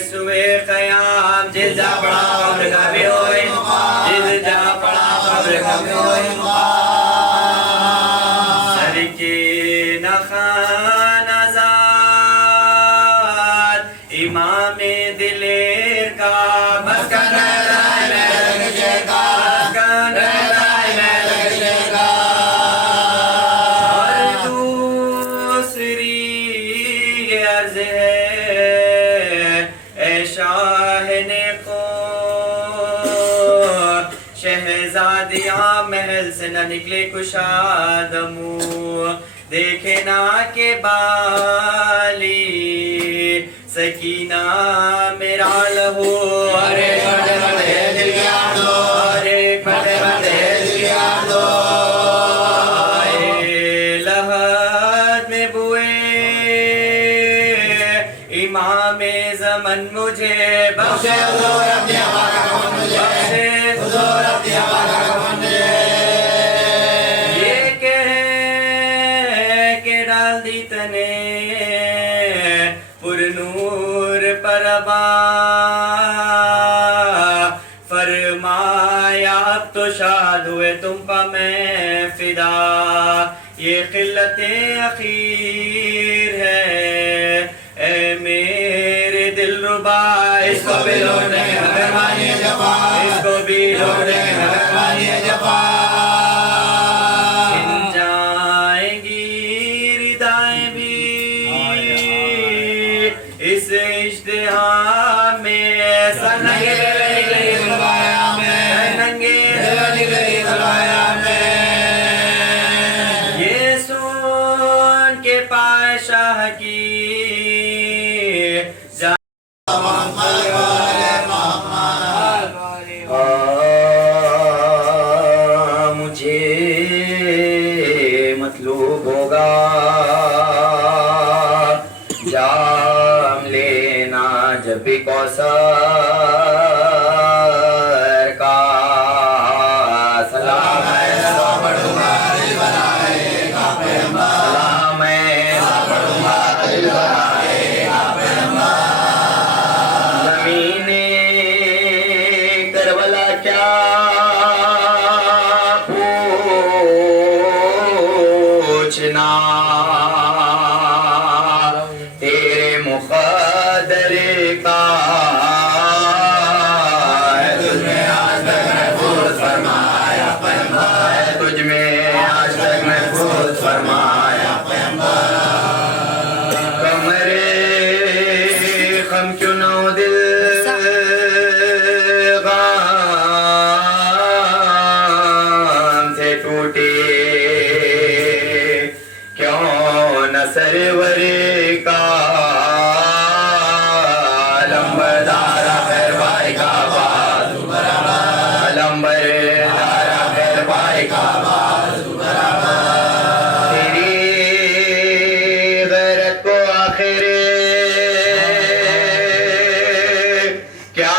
سوئے قیام جل جا پڑا قبر کا بھی ہوئی جل جا پڑا قبر کا بھی ہوئی سر کی نخان آزاد امام دلیر کا بس کا نرائے لگے کا بس کا نرائے لگے کا اور دوسری عرض ہے شہزادیاں محل سے نہ نکلے کشاد منہ دیکھے نہ کے بالی سکینہ میرا لہو ارے بڑے بڑے دل یار دو ارے بڑے بڑے دل یار دو لہد میں بوئے امام زمن مجھے بخشے حضور اپنی ہوا کا کفن مجھے حضور اپنی ہوا کا کفن مجھے یہ کہہ کے ڈال دی تنے پر نور پربا فرمایا اب تو شاد ہوئے تم پا میں فدا یہ قلت اخیر ہے اے میرے دل ربا اس کو بھی لوٹے مہربانی جفا اس کو بھی لوٹے مہربانی جفا چھن جائیں گی ردائیں بھی اس اشتہار میں سر ننگے نکلی دلوایا میں ننگے نکلی دلوایا میں یہ سن کے پاشاہ کی مجھے مطلوب ہوگا جام لینا جب بھی کوثر کا سلام ہے سلام پڑھوں گا دل بنائے گا پیغمبر سلام ہے سلام پڑھوں گا دل بنائے گا پیغمبر زمین کربلا کیا پوچھنا تیرے مقدر کا ہے تجھ میں آج تک محفوظ فرمایا پیغمبر ہے تجھ میں آج تک محفوظ فرمایا پیغمبر کمرے خم کیوں نہ ہو دل غام سے ٹوٹے کیوں نہ سرور کا لمبردارا خیر بھائی کا بازو برابر لمبردارا خیر بھائی کا بازو برابر تیری غیرت کو آخر کیا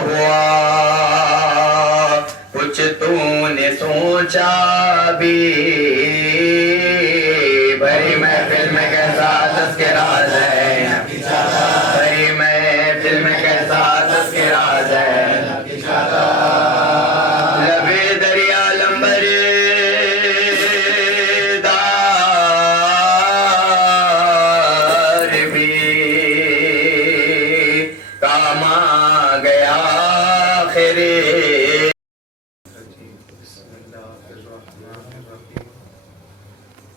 ہوا کچھ تو نے سوچا بھی بھری محفل میں کیسا تذکراز ہے بھری محفل میں کیسا تذکراز ہے لبے دریا لمبر دار بھی کام آ گیا خیرے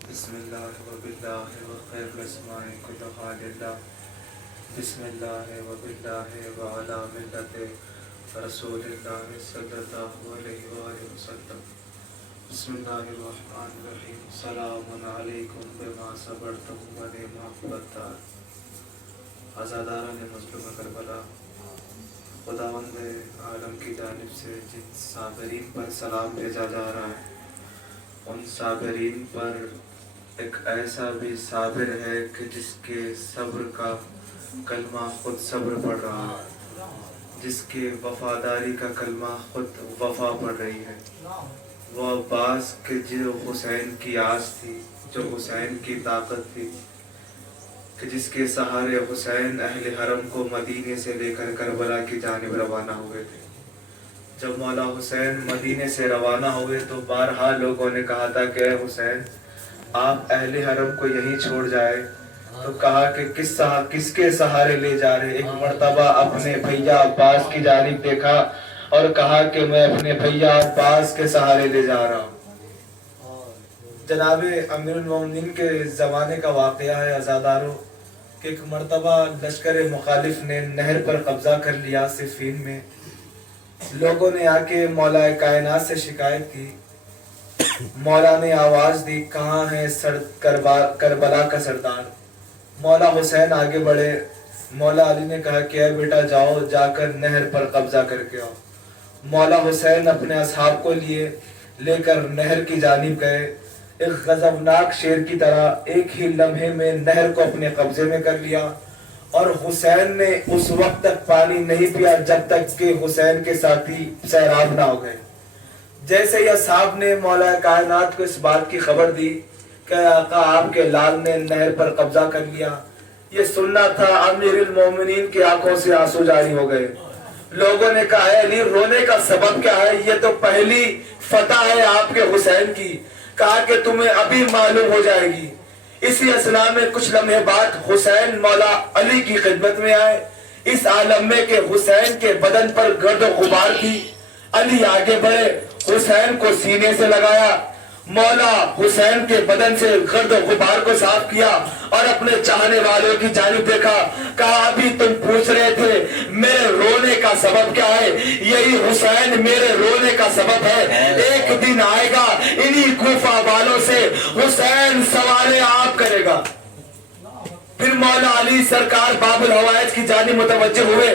بسم اللہ وباللہ وخیر الاسماء کلھا للہ بسم اللہ وباللہ وعلی ملت رسول اللہ صلی اللہ علیہ وآلہ وسلم بسم اللہ الرحمن الرحیم سلام علیکم بما صبرتم ونعم عقبى الدار عزاداران مظلوم کربلا خداوند عالم کی جانب سے جن صابرین پر سلام بھیجا جا رہا ہے ان صابرین پر ایک ایسا بھی صابر ہے کہ جس کے صبر کا کلمہ خود صبر پڑھ رہا ہے جس کے وفاداری کا کلمہ خود وفا پڑھ رہی ہے وہ عباس کے جو حسین کی آس تھی جو حسین کی طاقت تھی کہ جس کے سہارے حسین اہل حرم کو مدینے سے لے کر کربلا کی جانب روانہ ہوئے تھے۔ جب مولا حسین مدینے سے روانہ ہوئے تو بارہا لوگوں نے کہا تھا کہ اے حسین آپ اہل حرم کو یہیں چھوڑ جائے، تو کہا کہ کس کے سہارے لے جا رہے؟ ایک مرتبہ اپنے بھیا عباس کی جانب دیکھا اور کہا کہ میں اپنے بھیا عباس کے سہارے لے جا رہا ہوں۔ جناب امیر المومنین کے زمانے کا واقعہ ہے عزادارو کہ ایک مرتبہ لشکر مخالف نے نہر پر قبضہ کر لیا صفین میں۔ لوگوں نے آ کے مولا کائنات سے شکایت کی، مولا نے آواز دی کہاں ہے کربلا کا سردار؟ مولا حسین آگے بڑھے، مولا علی نے کہا کہ اے بیٹا جاؤ جا کر نہر پر قبضہ کر کے آؤ۔ مولا حسین اپنے اصحاب کو لے کر نہر کی جانب گئے۔ ایک غضبناک شیر کی طرح ایک ہی لمحے میں نہر کو اپنے قبضے میں کر لیا، اور حسین نے اس وقت تک پانی نہیں پیا جب تک کہ حسین کے ساتھی سیراب نہ ہو گئے۔ جیسے ہی اصحاب نے مولا کائنات کو اس بات کی خبر دی کہ آقا آپ کے لال نے نہر پر قبضہ کر لیا، یہ سننا تھا، امیر المومنین کی آنکھوں سے آنسو جاری ہو گئے۔ لوگوں نے کہا اے علی رونے کا سبب کیا ہے؟ یہ تو پہلی فتح ہے آپ کے حسین کی۔ کہا کہ تمہیں ابھی معلوم ہو جائے گی۔ اسی اثنا میں کچھ لمحے بعد حسین مولا علی کی خدمت میں آئے، اس عالم میں کہ حسین کے بدن پر گرد و غبار تھی۔ علی آگے بڑھے، حسین کو سینے سے لگایا، مولا حسین کے بدن سے گرد و غبار کو صاف کیا اور اپنے چاہنے والوں کی جانب دیکھا، کہا ابھی تم پوچھ رہے تھے میرے رونے کا سبب کیا ہے، یہی حسین میرے رونے کا سبب ہے۔ ایک دن آئے گا انہی کوفہ والوں سے حسین سوال آپ کرے گا۔ پھر مولا علی سرکار باب الحوائج کی جانب متوجہ ہوئے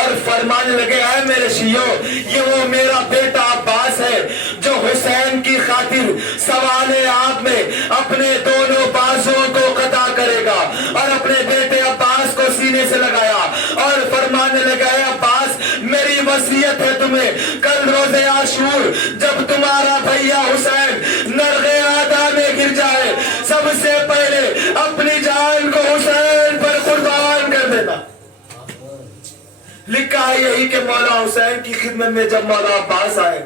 اور فرمانے لگے اے میرے شیعو، یہ وہ میرا بیٹا عباس ہے جو حسین کی خاطر سوال آپ میں اپنے دونوں بازوں کو قطع کرے گا، اور اپنے بیٹے عباس کو سینے سے لگایا اور فرمانے لگا اے عباس میری وصیت ہے تمہیں، کل روز عاشور جب تمہارا بھیا حسین نرغ آدھا میں گر جائے سب سے پہلے اپنی جان کو حسین پر قربان کر دینا۔ لکھا ہے یہی کہ مولا حسین کی خدمت میں جب مولا عباس آئے،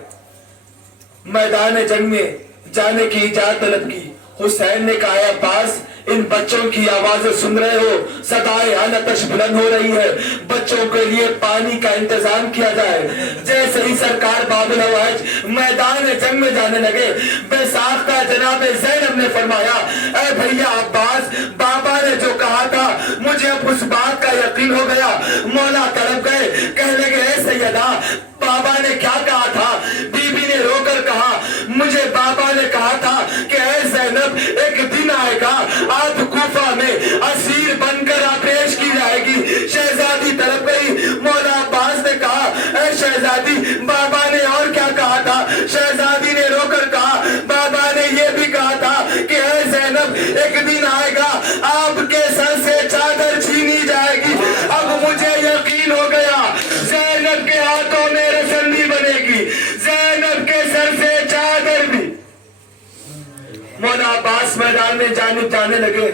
میدان جنگ میں جانے کی اجازت طلب کی، حسین نے کہا اے عباس ان بچوں کی آوازیں سن رہے ہو، صدائے آتش بلند ہو رہی ہے، بچوں کے لیے پانی کا انتظام کیا جائے۔ جیسے ہی سرکار باب الحوائج میدان جنگ میں جانے لگے، بے ساختہ جناب زینب نے فرمایا اے بھیا عباس بابا نے جو کہا تھا مجھے اب اس بات کا یقین ہو گیا۔ مولا تڑپ گئے، کہنے لگے اے سیدہ بابا نے کیا کہا تھا؟ بی بی نے رو کر کہا مجھے بابا نے کہا تھا کہ اے زینب ایک دن آئے گا آپ کوفہ میں اسیر بن کر پیش کی جائے گی۔ شہزادی طرف گئی، مولا عباس نے کہا اے شہزادی بابا نے اور کیا کہا تھا؟ شہزادی نے رو کر کہا بابا نے یہ بھی کہا تھا کہ اے زینب ایک دن آئے گا آپ کے سر سے چادر چھینی جائے گی۔ اب مجھے یقین ہو گیا زینب کے ہاتھوں میں رسندی بنے گی، زینب کے سر سے چادر بھی۔ مولا عباس میدان میں جانب جانے لگے۔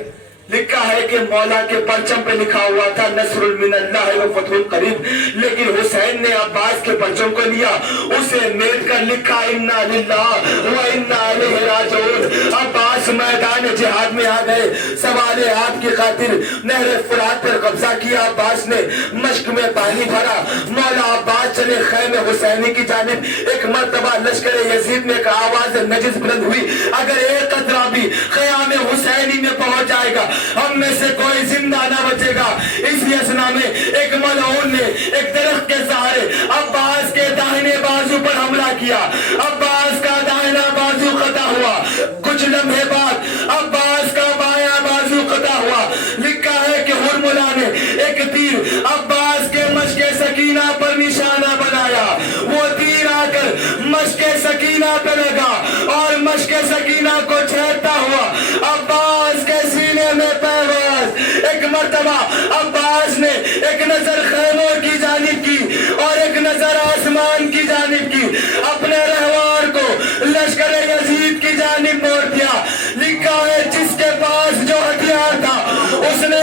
لکھا ہے کہ مولا کے پرچم پہ لکھا ہوا تھا نصر من اللہ و فتح قریب، لیکن حسین نے عباس کے پرچم کو لیا، اسے میٹ کر لکھا انا للہ و انا الیہ راجعون۔ عباس میدان جہاد میں آ گئے، سوال آپ کی خاطر نہر فرات پر قبضہ کیا۔ عباس نے مشک میں پانی بھرا، مولا عباس چلے خیمے حسینی کی جانب۔ ایک مرتبہ لشکر یزید میں ایک آواز نجس بلند ہوئی، اگر ایک قطرہ بھی خیام حسینی میں پہنچ جائے گا ہم میں سے کوئی زندہ نہ بچے گا۔ اسی اثنا میں ایک ملعون نے ایک درخت کے سہارے عباس کے داہنے بازو پر حملہ کیا، عباس کا داہنا بازو قطع ہوا، کچھ لمحے بعد عباس کا بایاں بازو قطع ہوا۔ لکھا ہے کہ ہرملا نے ایک تیر عباس کے مشک سکینہ پر نشانہ بنایا، وہ تیر آ کر مشک سکینہ پہ لگا اور مشک سکینہ کو چھیدتا ہوا عباس کے سینے میں پرواز۔ ایک مرتبہ عباس نے ایک نظر خیموں کی جانب کی اور ایک نظر آسمان کی جانب کی، اپنے رہوار کو لشکر یزید کی جانب موڑ دیا۔ لکھا ہے جس کے پاس جو ہتھیار تھا اس نے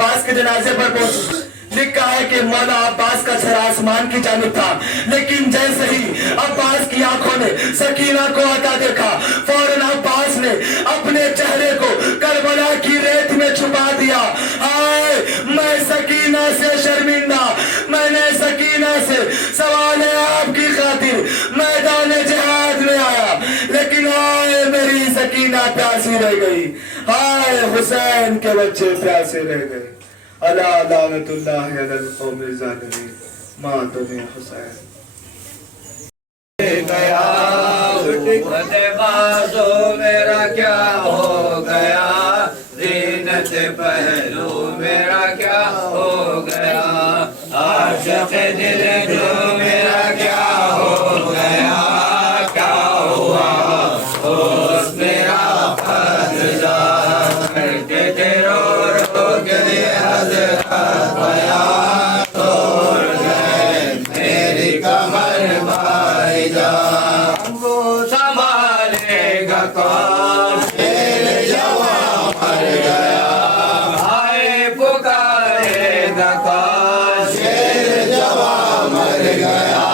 عباس کے جنازے پر پہنچی. لکھا ہے کہ مولا عباس کا سر آسمان کی جانب تھا, لیکن جیسے ہی عباس کی آنکھوں نے سکینہ کو آتا دیکھا, فوراً عباس نے اپنے چہرے کو کربلا کی ریت میں چھپا دیا. ہائے میں سکینہ سے شرمندہ, میں نے سکینہ سے سوال آپ کی خاطر میدان جہاد میں آیا, لیکن ہائے میری سکینہ پیاسی رہ گئی, ہائے حسین کے بچے پیاسے رہ گئے. الا لعنت اللہ علی القوم الظالمین. ماتم حسین. گیا فتح بازو میرا کیا ہو گیا, زینت پہلو میرا کیا ہو گیا, عاشق دل جو میرا کیا ہو گیا, کیا ہوا اس میرا فضلہ کرتے تھے رو رو کے حضرت بیان توڑ گئے میری کمر بھائی جان. وہ سنبھالے گا کون, شیر جوان مر گیا, بھائی پکارے گا کون, شیر جوان مر گیا,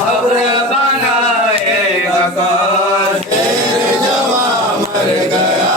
خبر بنائے گا کون, شیر جوان مر گیا.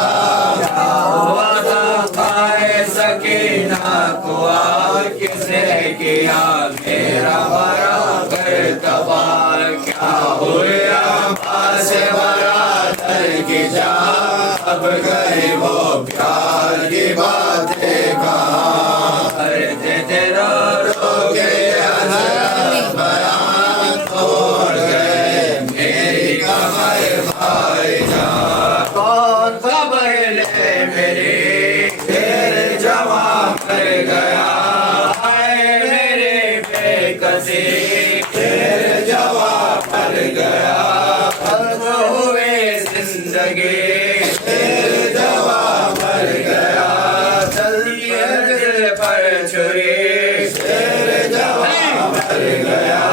کیا ہوا تھا پائے سکینہ کو آج کس نے کیا میرا برابر تباہ, کیا ہوا عباس برادر کی جان, اب گئی وہ پیار کی باتیں کہاں, کرتے تھے رو رو کے حضرت بیان توڑ گئے میری کمر بھائی جان. کون خبر لے میری پھر جوان مر گیا, آئے میرے بے کسی پھر جوان مر گیا, ختم ہوئے زندگی پھر جوان مر گیا, چلتی ہے دل پر چھری پھر جوان مر گیا.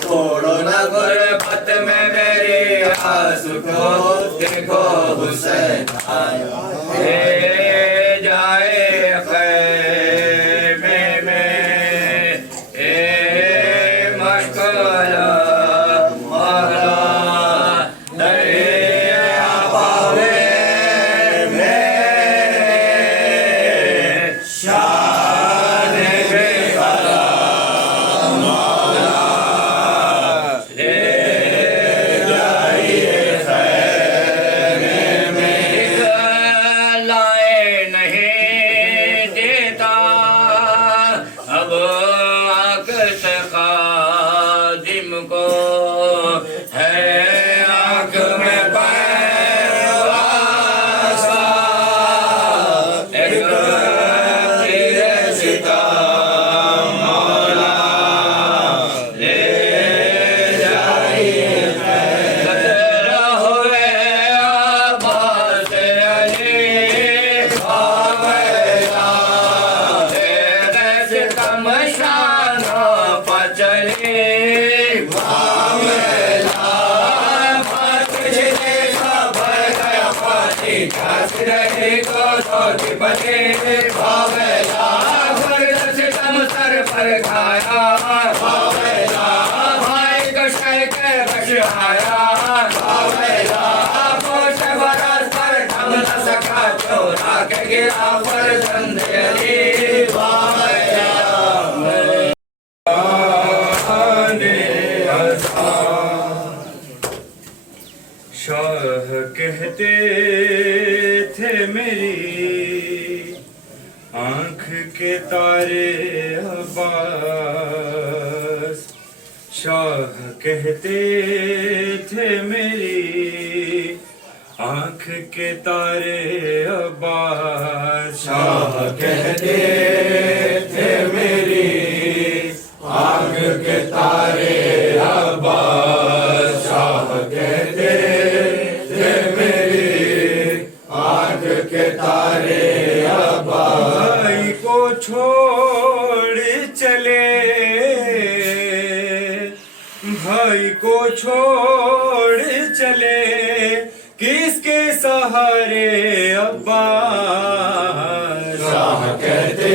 چھوڑو نہ غربت میں میری آس کو, دیکھو حسین آیا لے جائے خیمے میں, اے مشکل مولا دریا پاوے میں, شان بے قدر مولا لے جائیے خیمے میں. لائے نہیں دیتا اب عکس خادم کو, ہے آنکھ میں پیواسا ایک تیر ستم مولا لے جائیے. قدر ہوئے عباس علی باویلا, تیرے ستم شانوں پر چلی باویلا, تجھے خبر گیا پاتی کس رہی کو چھوٹی بچی باویلا, گھر ستم سر پر کھایا باویلا, بھائی کو شہ کے بشایا باویلا, پوش برس پر ڈھم نہ سکا چورا کے گرا فرزند علی باویلا. شاہ کہتے تھے میری آنکھ کے تارے عباس, شاہ کہتے تھے میری آنکھ کے تارے عباس, شاہ کہتے تھے میری آنکھ کے تارے عباس, شاہ کہتے تھے میری آنکھ کے تارے عباس. بھائی کو چھوڑ چلے, بھائی کو چھوڑ چلے, کس کے سہارے عباس, شاہ کہتے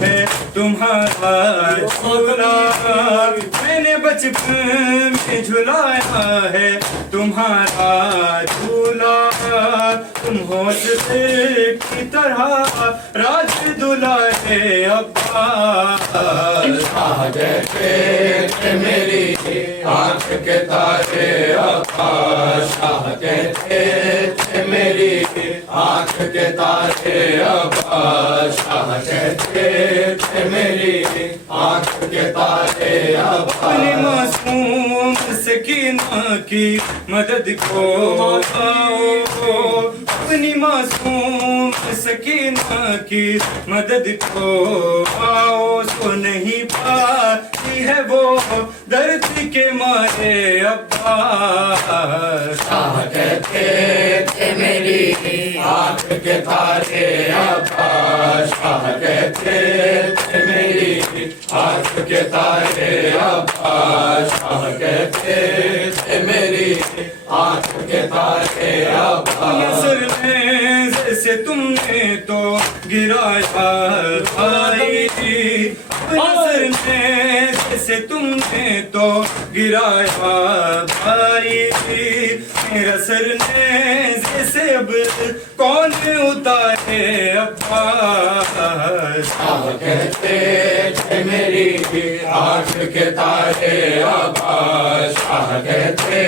ہے تمہارا جھولا میں نے بچپن میں جھلایا ہے تمہارا جھولا تم ہو سکے کی طرح راج دلائے عباس شاہ کہتے تھے میری آنکھ کے تارے عباس شاہ کہتے تھے میری آنکھ کے تارے عباس شاہ کہتے تھے میری آنکھ کے تارے اپنی عباس معصوم سکینہ کی مدد کو آؤ اپنی معصوم سکینہ کی مدد کو آؤ سو نہیں پاتی ہے وہ درد کے مارے عباس شاہ کہتے تھے میری آنکھ کے تارے عباس شاہ کہتے تھے میری آنکھ کے تارے عباس شاہ کہتے تھے میری آنکھ کے تارے عباس نظر میں جیسے تم نے تو گرایا بھائی نظر میں جیسے تم نے تو گرایا بھائی میرا سر نے جیسے اب کون اتارے عباس شاہ کہتے تھے میری آنکھ کے تارے عباس شاہ کہتے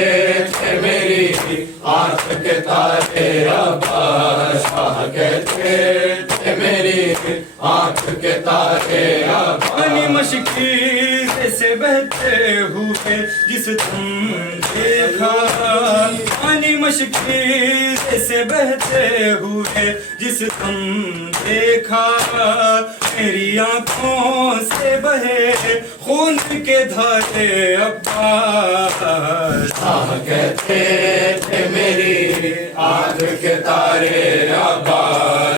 تھے میری آنکھ کے تارے عباس شاہ کہتے تھے میری آنکھ کے تارے پانی عباس مشکی جیسے بہتے ہوئے جس تم دیکھا پانی مشکی جیسے بہتے ہوئے جس تم دیکھا میری آنکھوں سے بہے خون کے دھارے عباس شاہ کہتے تھے میری آنکھ کے تارے عباس